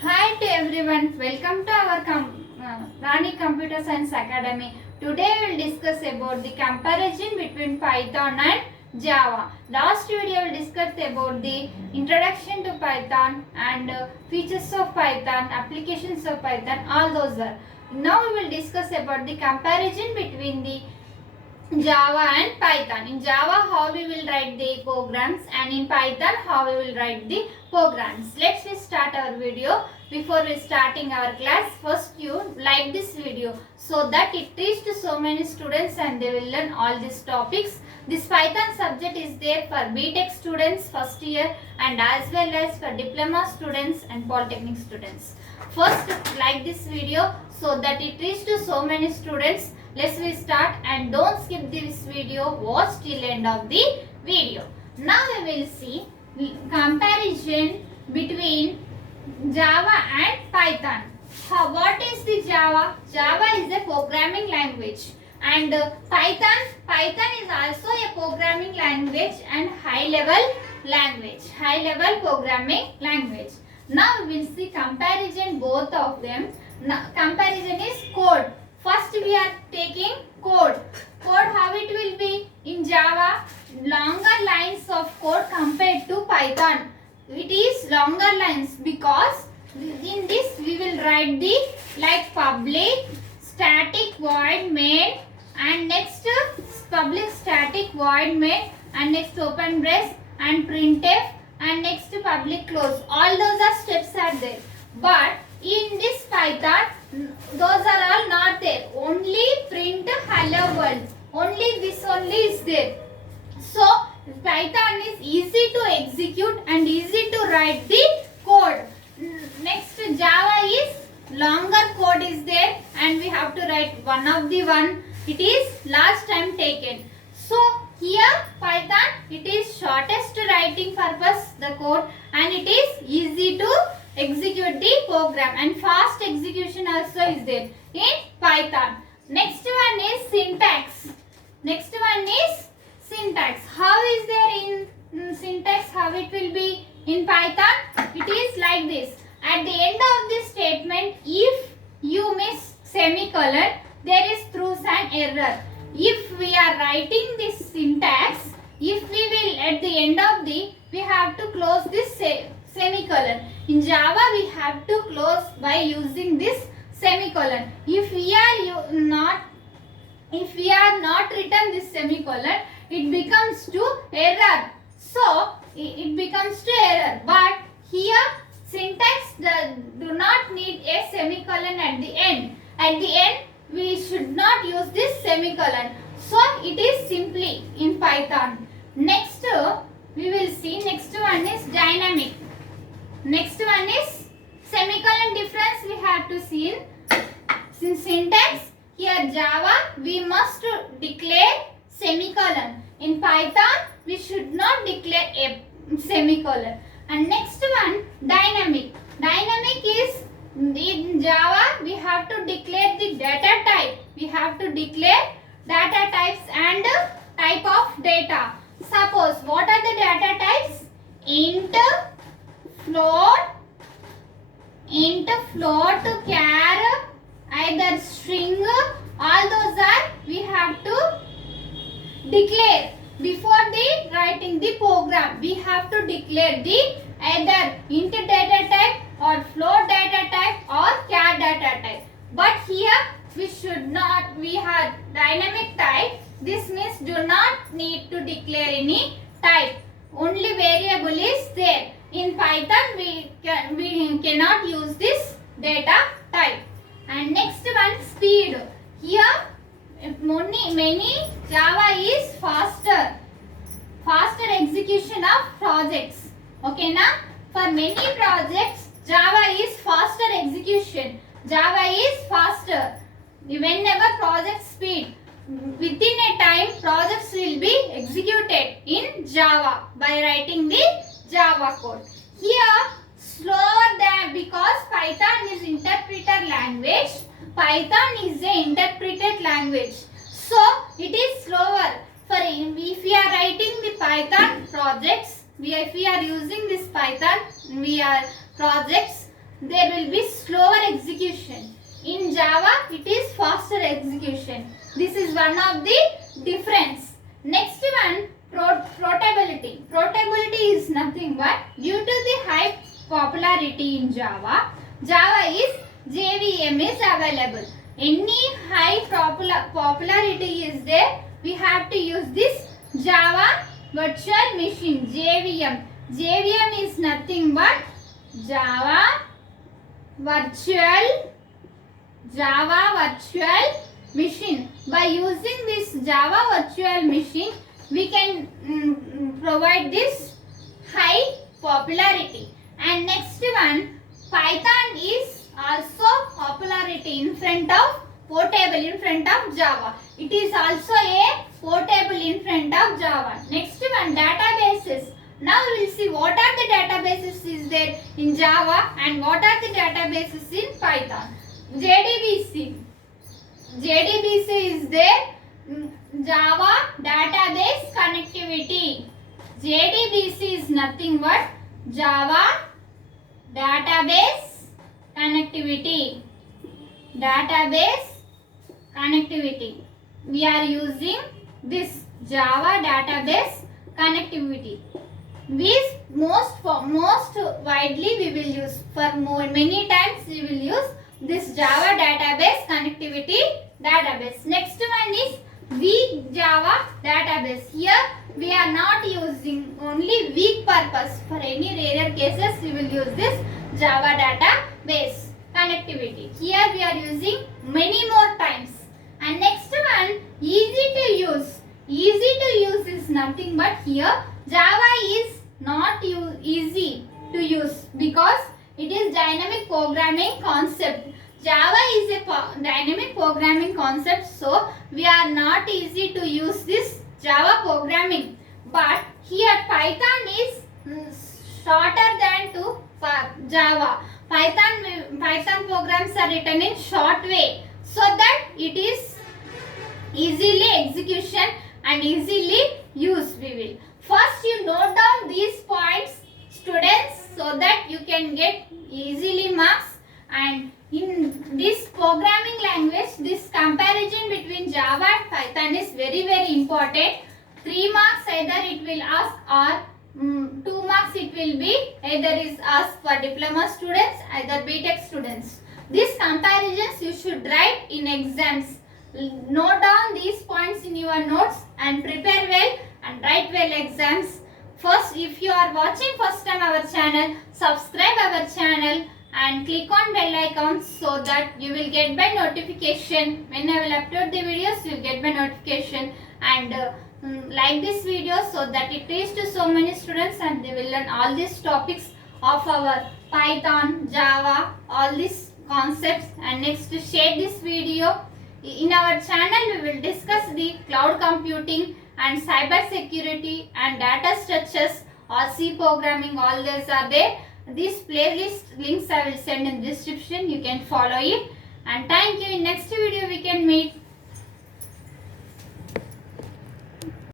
Hi to everyone, welcome to our Rani Computer Science Academy. Today we will discuss about the comparison between Python and Java. Last video we discussed about the introduction to Python and features of Python, applications of Python, all those are. Now we will discuss about the comparison between the Java and Python. In Java, how we will write the programs, and in Python, how we will write the programs. Let's start our video. Before we starting our class, first you like this video so that it reaches to so many students and they will learn all these topics. This Python subject is there for BTech students first year and as well as for diploma students and polytechnic students. First like this video so that it reaches to so many students. Let's start and don't skip this video, watch till end of the video. Now we will see comparison between Java and Python. What is the Java? Java is a programming language and Python is also a programming language and high level programming language. Now we will see comparison both of them. Now, comparison is code. First we are taking code. Code how it will be in Java, longer lines of code compared to Python. It is longer lines because in this we will write the like public static void main and next public static void main and next open brace and printf and next public close. All those are steps are there. But in this Python, those are all not there. Only print hello world. Only this only is there. So Python is easy to execute and easy to write the code. Next Java is longer code is there and we have to write one of the one. It is last time taken. So here Python it is shortest writing purpose the code and it is easy to execute the program and fast execution also is there in Python. Next one is syntax. Next one is syntax. How is there in syntax? How it will be in Python? It is like this. At the end of this statement, if you miss semicolon, there is throws an error. If we are writing this syntax, if we will at the end of the, we have to close this semicolon. In Java, we have to close by using this semicolon. If we are not written this semicolon, it becomes to error. So it becomes to error. But here syntax do not need a semicolon at the end. At the end, we should not use this semicolon. So it is simply in Python. Next, we will see next one is dynamic. Next one is semicolon difference we have to see in syntax. Here Java we must declare semicolon. In Python we should not declare a semicolon. And next one dynamic. Dynamic is in Java we have to declare the data type. We have to declare data types and type of data. Suppose what are the data types? Int, float, char, either string, all those are we have to declare before the writing the program. We have to declare the either int data type or float data type or char data type. But here we should not, we have dynamic type. This means do not need to declare any type. Only variable is there. In Python we cannot use this data type. And next one speed. Here many Java is faster execution of projects. Okay na? For many projects Java is faster execution. Java is faster. Whenever project speed within a time projects will be executed in Java by writing the Java code. Here slower than because Python is interpreter language. Python is a interpreted language. So it is slower. For if we are writing the Python projects, if we are using this Python, we are projects there will be slower execution. In Java, it is faster execution. This is one of the difference. Next one, portability. Portability is nothing but due to the high popularity in Java, Java is JVM is available. Any high popularity is there, we have to use this Java virtual machine, JVM. JVM is nothing but Java virtual machine. By using this Java virtual machine, we can provide this high popularity. And next one, Python is also popularity in front of portable in front of Java. It is also a portable in front of Java. Next one, databases. Now we will see what are the databases is there in Java and what are the databases in Python. JDBC. JDBC is there, Java database connectivity. JDBC is nothing but Java database connectivity. Database connectivity. We are using this Java database connectivity. This most widely we will use for many times we will use this Java database connectivity database. Next one is weak Java database. Here we are not using only weak purpose. For any rare cases we will use this Java database connectivity. Here we are using many more times. And next one, easy to use. Easy to use is nothing but here Java is not easy to use because it is dynamic programming concept. Java is a dynamic programming concept, so we are not easy to use this Java programming. But here Python is shorter than to Java. Python programs are written in short way so that it is easily execution and easily use. We will first you note down these points, students, so that you can get easily marks. And in this programming language, this comparison between Java and Python is very important. 3 marks either it will ask or 2 marks it will be either is asked for diploma students, either BTech students. These comparisons you should write in exams. Note down these points in your notes and prepare well and write well exams. First, if you are watching first time our channel, subscribe our channel and click on bell icon so that you will get by notification. When I will upload the videos, you will get by notification. And like this video so that it reaches to so many students and they will learn all these topics of our Python, Java, all these concepts. And next, to share this video. In our channel, we will discuss the cloud computing and cyber security and data structures or C programming. All these are there. This playlist links I will send in the description. You can follow it. And thank you. In next video we can meet.